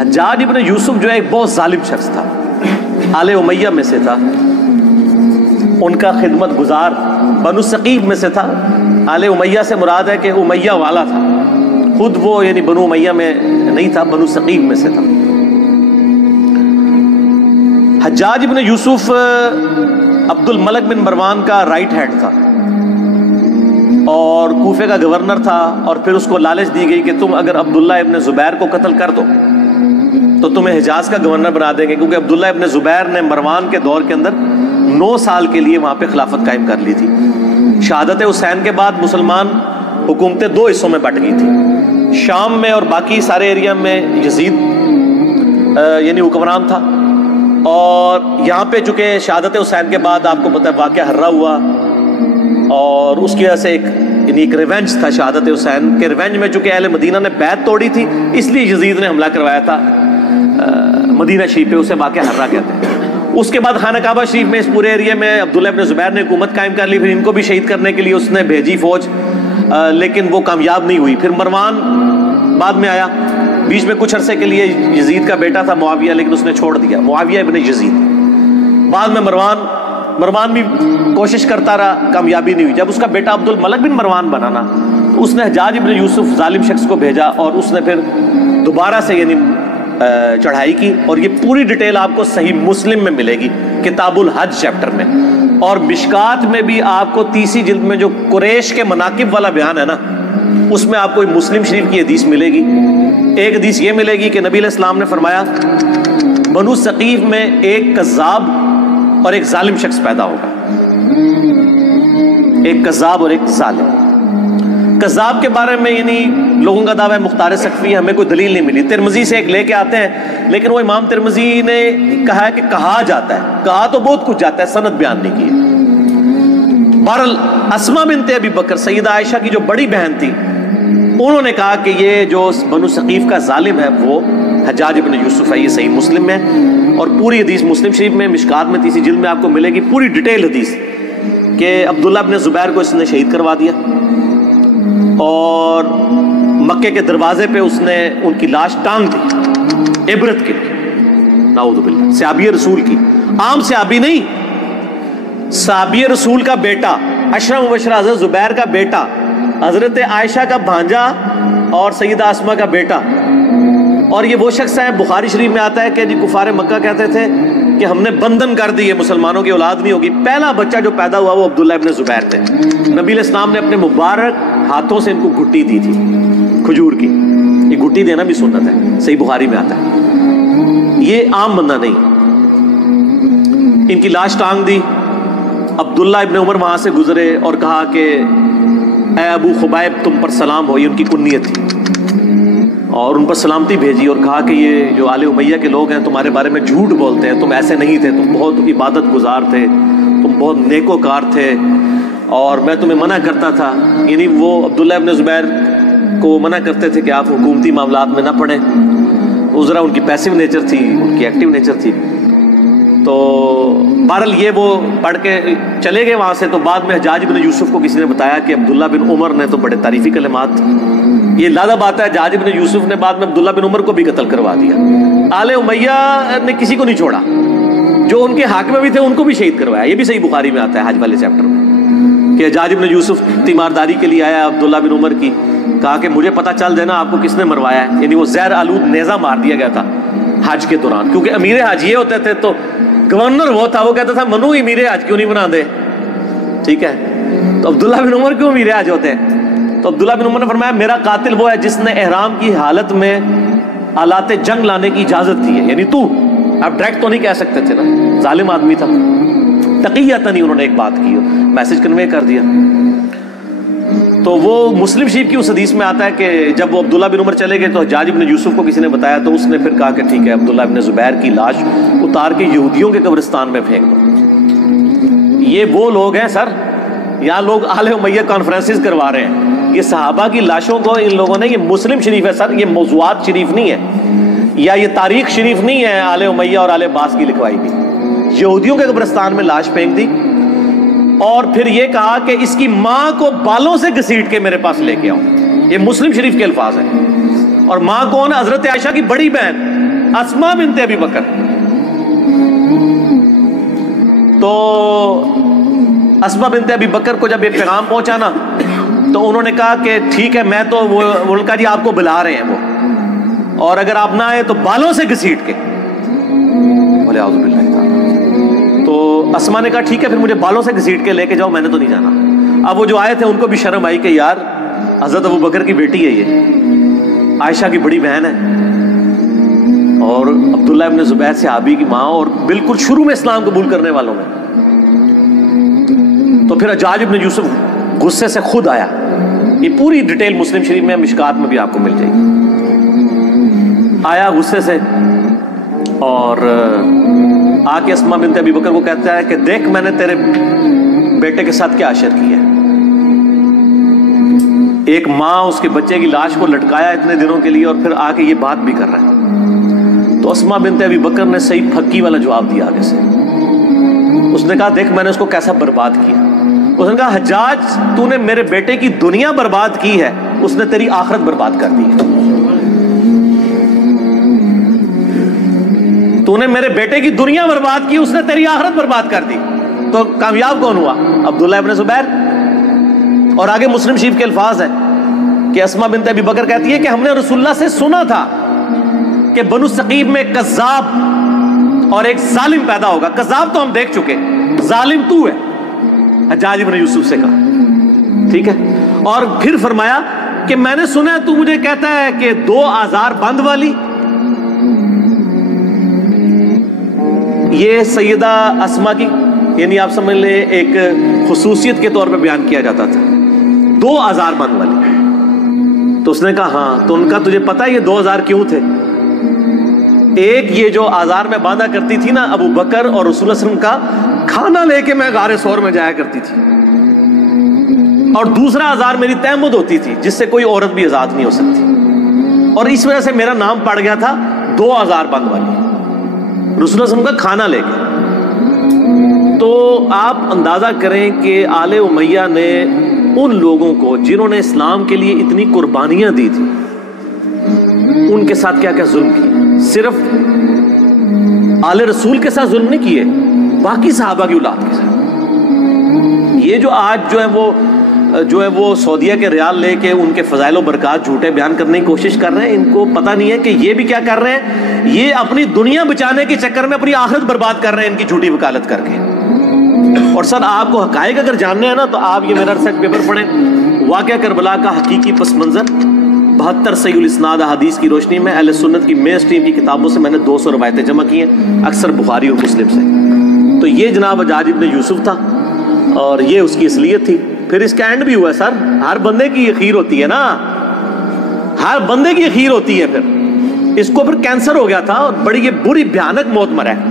حجاج ابن یوسف جو ہے ایک بہت ظالم شخص تھا، آل امیہ میں سے تھا، ان کا خدمت گزار بنو ثقیف میں سے تھا۔ آل امیہ سے مراد ہے کہ امیہ والا تھا، خود وہ یعنی بنو امیہ میں نہیں تھا، بنو ثقیف میں سے تھا۔ حجاج ابن یوسف عبد الملک بن مروان کا رائٹ ہینڈ تھا اور کوفے کا گورنر تھا، اور پھر اس کو لالچ دی گئی کہ تم اگر عبداللہ ابن زبیر کو قتل کر دو تو تمہیں حجاز کا گورنر بنا دیں گے، کیونکہ عبداللہ ابن زبیر نے مروان کے دور کے اندر 9 سال کے لیے وہاں پہ خلافت قائم کر لی تھی۔ شہادت حسین کے بعد مسلمان حکومتیں 2 حصوں میں بٹ گئی تھی، شام میں اور باقی سارے ایریا میں یزید یعنی حکمران تھا، اور یہاں پہ چونکہ شہادت حسین کے بعد آپ کو پتہ ہے واقعہ ہررا ہوا، اور اس کی وجہ سے ایک ریونج تھا شہادت حسین کے ریونج میں، چونکہ اہل مدینہ نے بیعت توڑی تھی اس لیے یزید نے حملہ کروایا تھا مدینہ شریف پہ، اسے واقعہ ہررا کہتے ہیں۔ اس کے بعد خانہ کعبہ شریف میں اس پورے ایریا میں عبداللہ ابن زبیر نے حکومت قائم کر لی، پھر ان کو بھی شہید کرنے کے لیے اس نے بھیجی فوج، لیکن وہ کامیاب نہیں ہوئی۔ پھر مروان بعد میں آیا، بیچ میں کچھ عرصے کے لیے یزید کا بیٹا تھا معاویہ، لیکن اس نے چھوڑ دیا، معاویہ ابن یزید۔ بعد میں مروان بھی کوشش کرتا رہا، کامیابی نہیں ہوئی۔ جب اس کا بیٹا عبد الملک بن مروان بنا نا، تو اس نے حجاج ابن یوسف ظالم شخص کو بھیجا، اور اس نے پھر دوبارہ سے یعنی چڑھائی کی، اور یہ پوری ڈیٹیل آپ کو صحیح مسلم میں ملے گی کتاب الحج چیپٹر میں، اور مشکات میں بھی آپ کو 30 جلد میں جو قریش کے مناقب والا بیان ہے نا، اس میں آپ کو مسلم شریف کی حدیث ملے گی۔ ایک حدیث یہ ملے گی کہ نبی علیہ السلام نے فرمایا بنو ثقیف میں ایک کذاب اور ایک ظالم شخص پیدا ہوگا، ایک کذاب اور ایک ظالم۔ کذاب کے بارے میں یعنی لوگوں کا دعویٰ ہے، مختار سقفی، ہمیں کوئی دلیل نہیں ملی، ترمذی سے ایک لے کے آتے ہیں، لیکن وہ امام ترمذی نے کہا ہے کہ کہا جاتا ہے، کہا تو بہت کچھ جاتا ہے، سند بیان نہیں کی ہے۔ بہرحال اسماء بنت ابی بکر سیدہ عائشہ کی جو بڑی بہن تھی، انہوں نے کہا کہ یہ جو بنو ثقیف کا ظالم ہے وہ حجاج ابن یوسف ہے، یہ صحیح مسلم میں، اور پوری حدیث مسلم شریف میں مشکات میں 30 جلد میں آپ کو ملے گی پوری ڈیٹیل حدیث کہ عبداللہ ابن زبیر کو اس نے شہید کروا دیا، اور مکے کے دروازے پہ اس نے ان کی لاش ٹانگ دی عبرت کے لیے، نعوذ باللہ، صحابی رسول کی، عام صحابی نہیں، صحابی رسول کا بیٹا، عشرہ مبشرہ حضرت زبیر کا بیٹا، حضرت عائشہ کا بھانجا اور سیدہ اسماء کا بیٹا۔ اور یہ وہ شخص ہے، بخاری شریف میں آتا ہے کہ جی کفار مکہ کہتے تھے کہ ہم نے بندھن کر دی ہے، مسلمانوں کی اولاد نہیں ہوگی۔ پہلا بچہ جو پیدا ہوا وہ عبداللہ ابن زبیر تھے۔ نبی علیہ السلام نے اپنے مبارک ہاتھوں سے ان کو گھٹی دی تھی کھجور کی، یہ گھٹی دینا بھی سنت ہے، صحیح بخاری میں آتا ہے، یہ عام بندہ نہیں۔ ان کی لاش ٹانگ دی، عبداللہ ابن عمر وہاں سے گزرے اور کہا کہ اے ابو خبیب تم پر سلام ہو، یہ ان کی کنیت تھی، اور ان پر سلامتی بھیجی اور کہا کہ یہ جو آل امیہ کے لوگ ہیں تمہارے بارے میں جھوٹ بولتے ہیں، تم ایسے نہیں تھے، تم بہت عبادت گزار تھے، تم بہت نیکوکار تھے، اور میں تمہیں منع کرتا تھا۔ یعنی وہ عبداللہ ابن زبیر کو منع کرتے تھے کہ آپ حکومتی معاملات میں نہ پڑیں، ذرا ان کی پیسو نیچر تھی، ان کی ایکٹیو نیچر تھی۔ تو بہرحال یہ وہ پڑھ کے چلے گئے وہاں سے۔ تو بعد میں حجاج بن یوسف کو کسی نے بتایا کہ عبداللہ بن عمر نے تو بڑے تعریفی کلمات، یہ لازم بات ہے، حجاج بن یوسف نے بعد میں عبداللہ بن عمر کو بھی قتل کروا دیا۔ آل امیہ نے کسی کو نہیں چھوڑا، جو ان کے حاکم بھی تھے ان کو بھی شہید کروایا، یہ بھی صحیح بخاری میں آتا ہے حج والے چیپٹر میں کہ حجاج بن یوسف تیمارداری کے لیے آیا عبداللہ بن عمر کی، کہا کہ مجھے پتہ چل جائے نا آپ کو کس نے مروایا ہے، یعنی وہ زہر آلود نیزہ مار دیا گیا تھا حج کے دوران، کیونکہ امیر حج یہ ہوتے تھے، تو گورنر وہ تھا، وہ کہتا تھا منو امیر حج کیوں نہیں بنا دے، ٹھیک ہے، تو عبداللہ بن عمر کیوں امیر حج ہوتے ہیں؟ تو عبداللہ بن عمر نے فرمایا میرا قاتل وہ ہے جس نے احرام کی حالت میں آلات جنگ لانے کی اجازت دی ہے، یعنی تو اب ڈائریکٹ تو نہیں کہہ سکتے تھے نا، ظالم آدمی تھا، تقیۃً نہیں انہوں نے ایک بات کی، میسج کنوے کر دیا۔ تو وہ مسلم شریف کی اس حدیث میں آتا ہے کہ جب وہ عبداللہ بن عمر چلے گئے تو حجاج بن یوسف کو کسی نے بتایا، تو اس نے پھر کہا کہ ٹھیک ہے عبداللہ بن زبیر کی لاش اتار کے یہودیوں کے قبرستان میں پھینک دو۔ یہ وہ لوگ ہیں سر، یہاں لوگ آل امیہ کانفرنسز کروا رہے ہیں، یہ صحابہ کی لاشوں کو ان لوگوں نے، یہ مسلم شریف ہے سر، یہ موضوعات شریف نہیں ہے، یا یہ تاریخ شریف نہیں ہے آل امیہ اور آل عباس کی لکھوائی بھی۔ یہودیوں کے قبرستان میں لاش پھینک دی، اور پھر یہ کہا کہ اس کی ماں کو بالوں سے گھسیٹ کے میرے پاس لے کے آؤ، یہ مسلم شریف کے الفاظ ہیں۔ اور ماں کون ہے؟ حضرت عائشہ کی بڑی بہن، اسما بنت ابی بکر. تو اسما بنت ابی بکر کو جب یہ پیغام پہنچا نا تو انہوں نے کہا کہ ٹھیک ہے میں تو وہ کہا جی آپ کو بلا رہے ہیں وہ, اور اگر آپ نہ آئے تو بالوں سے گھسیٹ کے. بولے اعوذ باللہ تعالی. تو اسما نے کہا ٹھیک ہے پھر مجھے بالوں سے گھسیٹ کے لے کے جاؤ, میں نے تو نہیں جانا. اب وہ جو آئے تھے ان کو بھی شرم آئی کہ یار حضرت ابو بکر کی بیٹی ہے, یہ عائشہ کی بڑی بہن ہے, اور عبداللہ ابن زبیر صحابی کی ماں, اور بالکل شروع میں اسلام قبول کرنے والوں میں. تو پھر حجاج ابن یوسف غصے سے خود آیا. یہ پوری ڈیٹیل مسلم شریف میں, مشکات میں بھی آپ کو مل جائے گی. آیا غصے سے اور آ کے اسما بنت ابی بکر کو کہتا ہے کہ دیکھ میں نے تیرے بیٹے کے ساتھ کیا اشر کیا ہے. ایک ماں اس کے بچے کی لاش کو لٹکایا اتنے دنوں کے لیے, اور پھر آ کے یہ بات بھی کر رہا ہے. تو اسما بنت ابی بکر نے صحیح پھکی والا جواب دیا آگے سے. اس نے کہا دیکھ میں نے اس کو کیسا برباد کیا. اس نے کہا حجاج تو نے میرے بیٹے کی دنیا برباد کی ہے, اس نے تیری آخرت برباد کر دی ہے. تو نے میرے بیٹے کی دنیا برباد کی, اس نے تیری آخرت برباد کر دی. تو کامیاب کون ہوا؟ عبداللہ ابن زبیر. اور آگے مسلم شریف کے الفاظ ہیں کہ اسما بنت ابی بکر کہتی ہے کہ ہم نے رسول اللہ سے سنا تھا کہ بنو ثقیف میں ایک کذاب اور ایک ظالم پیدا ہوگا. کذاب تو ہم دیکھ چکے, ظالم تو ہے. حجاج ابن یوسف سے کہا ٹھیک ہے. اور پھر فرمایا کہ میں نے سنا ہے تو مجھے کہتا ہے کہ 2 آزار بند والی. یہ سیدہ اسما کی یعنی آپ سمجھ لیں ایک خصوصیت کے طور پہ بیان کیا جاتا تھا, 2 آزار بند والی. تو اس نے کہا ہاں. تو ان کا تجھے پتا ہے یہ 2 آزار کیوں تھے؟ ایک یہ جو آزار میں باندھا کرتی تھی نا ابو بکر اور رسول اللہ صلی اللہ علیہ وسلم کا کھانا لے کے میں غار ثور میں جایا کرتی تھی, اور دوسرا آزار میری تیمم ہوتی تھی جس سے کوئی عورت بھی آزاد نہیں ہو سکتی, اور اس وجہ سے میرا نام پڑ گیا تھا 2 آزار بند والی, رسول اللہ صلی اللہ علیہ وسلم کا کھانا لے کے. تو آپ اندازہ کریں کہ آل امیہ نے ان لوگوں کو جنہوں نے اسلام کے لیے اتنی قربانیاں دی تھی ان کے ساتھ کیا کیا ظلم کیے. صرف آل رسول کے ساتھ ظلم نہیں کیے, باقی صحابہ کی اولاد کے ساتھ. یہ جو آج جو ہے وہ سعودیہ کے ریال لے کے ان کے فضائل و برکات جھوٹے بیان کرنے کی کوشش کر رہے ہیں, ان کو پتہ نہیں ہے کہ یہ بھی کیا کر رہے ہیں, یہ اپنی دنیا بچانے کے چکر میں اپنی آخرت برباد کر رہے ہیں ان کی جھوٹی وکالت کر کے. اور سر آپ کو حقائق اگر جاننے ہیں نا تو آپ یہ میرا ریسرچ پیپر پڑھیں, واقعہ کربلا کا حقیقی پس منظر 72 صحیح الاسناد احادیث کی روشنی میں اہل سنت کی مین اسٹریم کی کتابوں سے میں نے 200 روایتیں جمع کی ہیں, اکثر بخاری اور مسلم سے. تو یہ جناب حجاج ابن یوسف تھا اور یہ اس کی اصلیت تھی. پھر اس کا اینڈ بھی ہوا سر, ہر بندے کی اخیر ہوتی ہے نا, ہر بندے کی اخیر ہوتی ہے. پھر اس کو پھر کینسر ہو گیا تھا اور بڑی یہ بری بھیانک موت مرا ہے.